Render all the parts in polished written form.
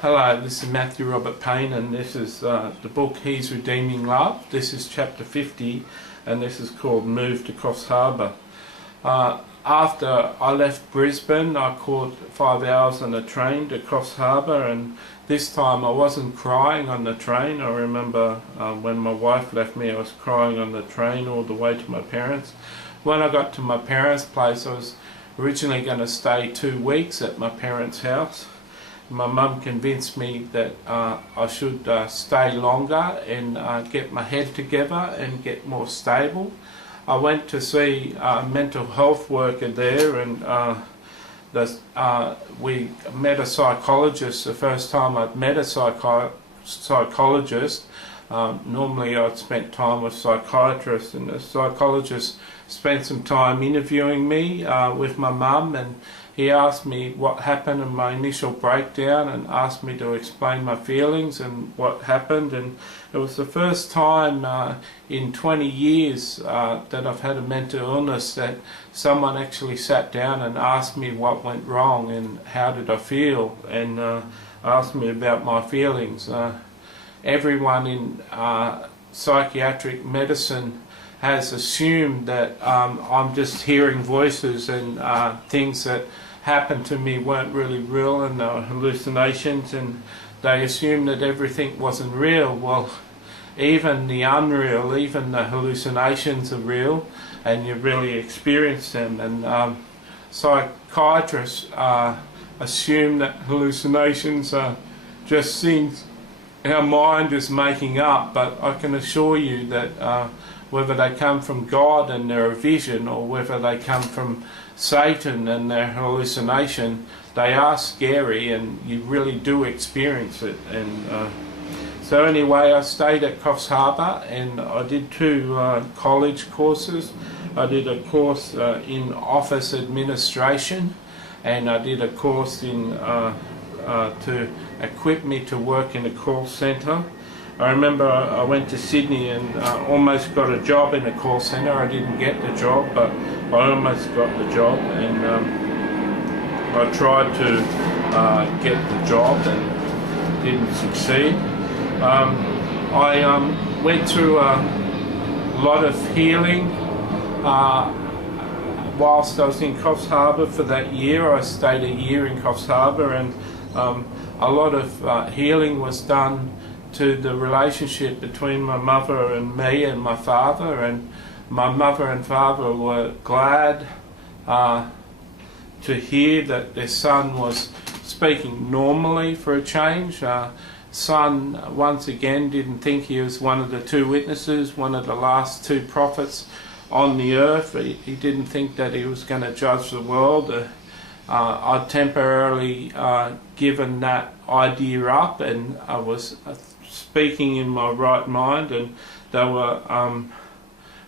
Hello, this is Matthew Payne, and this is the book He's Redeeming Love. This is chapter 50, and this is called Move to Coffs Harbour. After I left Brisbane, I caught 5 hours on a train to Coffs Harbour, and this time I wasn't crying on the train. I remember when my wife left me, I was crying on the train all the way to my parents. When I got to my parents' place, I was originally going to stay 2 weeks at my parents' house. My mum convinced me that I should stay longer and get my head together and get more stable. I went to see a mental health worker there, and we met a psychologist. The first time I'd met a psychologist. Normally I'd spent time with psychiatrists, and the psychologist spent some time interviewing me with my mum, and he asked me what happened in my initial breakdown and asked me to explain my feelings and what happened. And it was the first time in 20 years that I've had a mental illness that someone actually sat down and asked me what went wrong and how did I feel, and asked me about my feelings. Everyone in psychiatric medicine has assumed that I'm just hearing voices, and things that happened to me weren't really real, and they were hallucinations, and they assumed that everything wasn't real. Well, even the unreal, even the hallucinations are real, and you really experience them. And psychiatrists assume that hallucinations are just things our mind is making up, but I can assure you that whether they come from God and they're a vision, or whether they come from Satan and their hallucination, they are scary, and you really do experience it. And so anyway, I stayed at Coffs Harbour, and I did 2 college courses. I did a course in office administration, and I did a course in to equip me to work in a call centre. I remember I went to Sydney and almost got a job in a call centre. I didn't get the job, but I almost got the job, and I tried to get the job and didn't succeed. I went through a lot of healing whilst I was in Coffs Harbour for that year. I stayed a year in Coffs Harbour, and a lot of healing was done to the relationship between my mother and me and my father, and my mother and father were glad to hear that their son was speaking normally for a change. Son once again didn't think he was one of the 2 witnesses, one of the last 2 prophets on the earth. He didn't think that he was going to judge the world. I'd temporarily given that idea up, and I was speaking in my right mind, and they were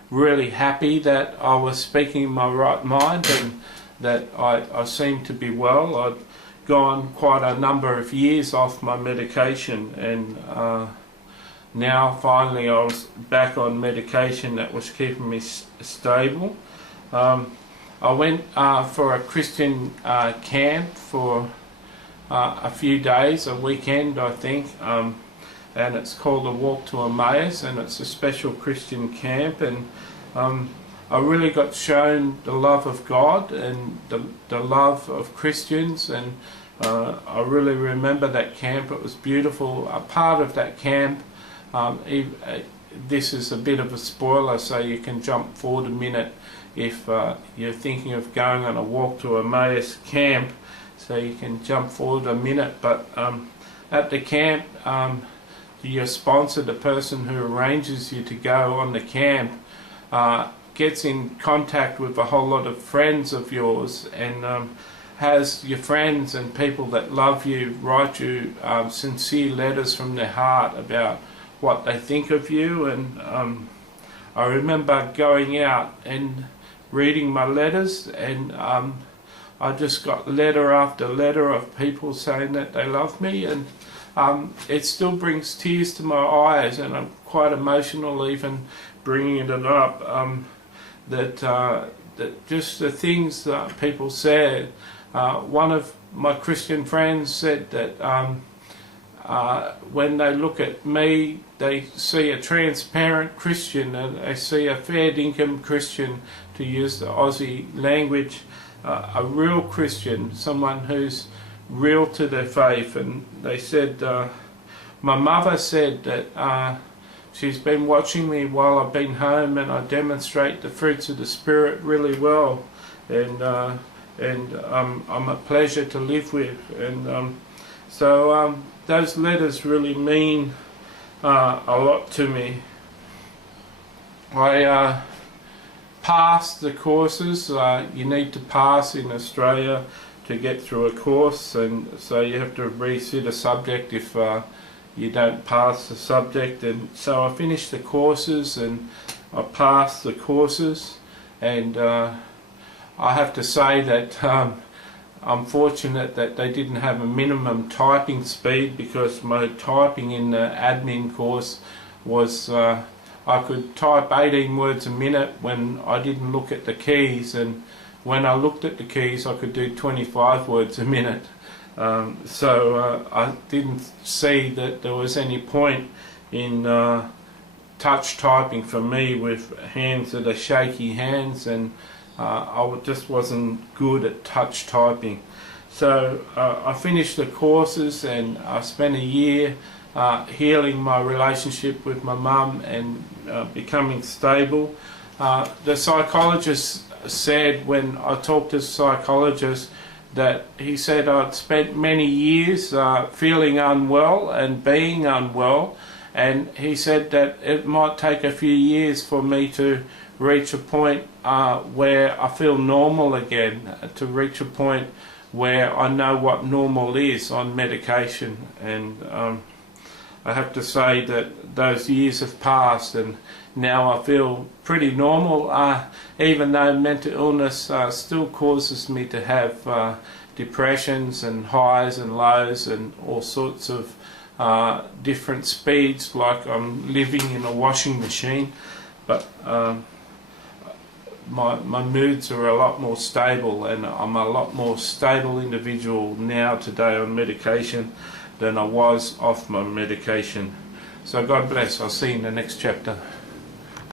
really happy that I was speaking in my right mind and that I seemed to be well. I'd gone quite a number of years off my medication, and now finally I was back on medication that was keeping me stable. I went for a Christian camp for a few days, a weekend I think, and it's called a Walk to Emmaus, and it's a special Christian camp, and I really got shown the love of God and the love of Christians, and I really remember that camp. It was beautiful. A part of that camp, this is a bit of a spoiler, so you can jump forward a minute if you're thinking of going on a Walk to Emmaus camp, so you can jump forward a minute. But at the camp, your sponsor, the person who arranges you to go on the camp, gets in contact with a whole lot of friends of yours, and has your friends and people that love you write you sincere letters from their heart about what they think of you. And I remember going out and reading my letters, and I just got letter after letter of people saying that they love me, and it still brings tears to my eyes, and I'm quite emotional even bringing it up, that just the things that people said. One of my Christian friends said that when they look at me, they see a transparent Christian, and they see a fair dinkum Christian, to use the Aussie language, a real Christian, someone who's real to their faith. And they said, my mother said that she's been watching me while I've been home, and I demonstrate the fruits of the Spirit really well, and I'm a pleasure to live with. And so those letters really mean a lot to me. I passed the courses. You need to pass in Australia to get through a course, and so you have to resit a subject if you don't pass the subject. And so I finished the courses and I passed the courses, and I have to say that I'm fortunate that they didn't have a minimum typing speed, because my typing in the admin course was I could type 18 words a minute when I didn't look at the keys, and when I looked at the keys I could do 25 words a minute. So I didn't see that there was any point in touch typing for me with hands that are shaky hands, and I just wasn't good at touch typing. So I finished the courses, and I spent a year healing my relationship with my mum and becoming stable. The psychologist said, when I talked to the psychologist, that he said I'd spent many years feeling unwell and being unwell, and he said that it might take a few years for me to reach a point where I feel normal again, to reach a point where I know what normal is on medication. And I have to say that those years have passed, and now I feel pretty normal, even though mental illness still causes me to have depressions and highs and lows and all sorts of different speeds, like I'm living in a washing machine. But my moods are a lot more stable, and I'm a lot more stable individual now today on medication than I was off my medication. So God bless. I'll see you in the next chapter.